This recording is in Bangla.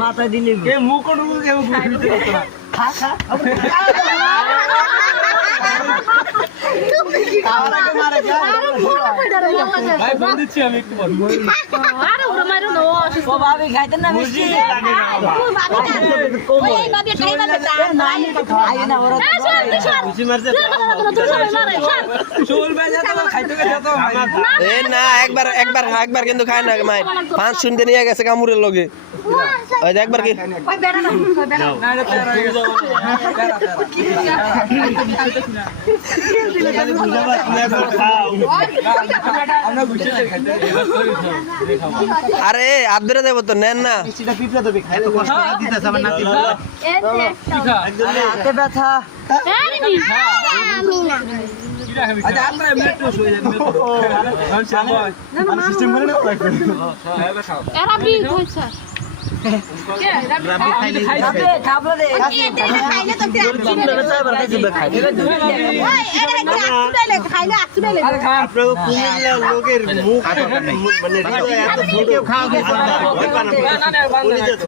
মাথায় দিলি এ মুখ ঢুকু কেউ ঘুরতে পারতো না খা খা আরে মারা যা ভাই বল দিচ্ছি আমি একটু বল আরে ওরা মারো না ও ভাবি খাইতেন না মিষ্টি ওই নদী খাইবা না খাই না ওরা বুঝি মারছে চুল বেজা তো খাইতে গেছে তো এ না একবার কিন্তু খায় না মাই 5 শুনতে নিয়ে গেছে কামুরের লগে ওই দেখ একবার কি ওই বেড়া না না এটা তেরা হয়ে গেছে আমরা বুঝে খাইতে আরে আদরে দেব তো নেন না সেটা পিপড়া দেবে খাই তো কষ্ট করে দিতেছ আমার নাতি হাতে ব্যথা আরে নি আমি না আচ্ছা আমরা মেট্রো শুয়ে যাই মেট্রো আমি সিস্টেম করে না এরা বি কইছে কে রাবি খাবে খাবলা দে খাইলে তো খাইলে আসুদাইলে আপনারা কুমিল্লা লোকের মুখ মানে এত ছোট খাওয়া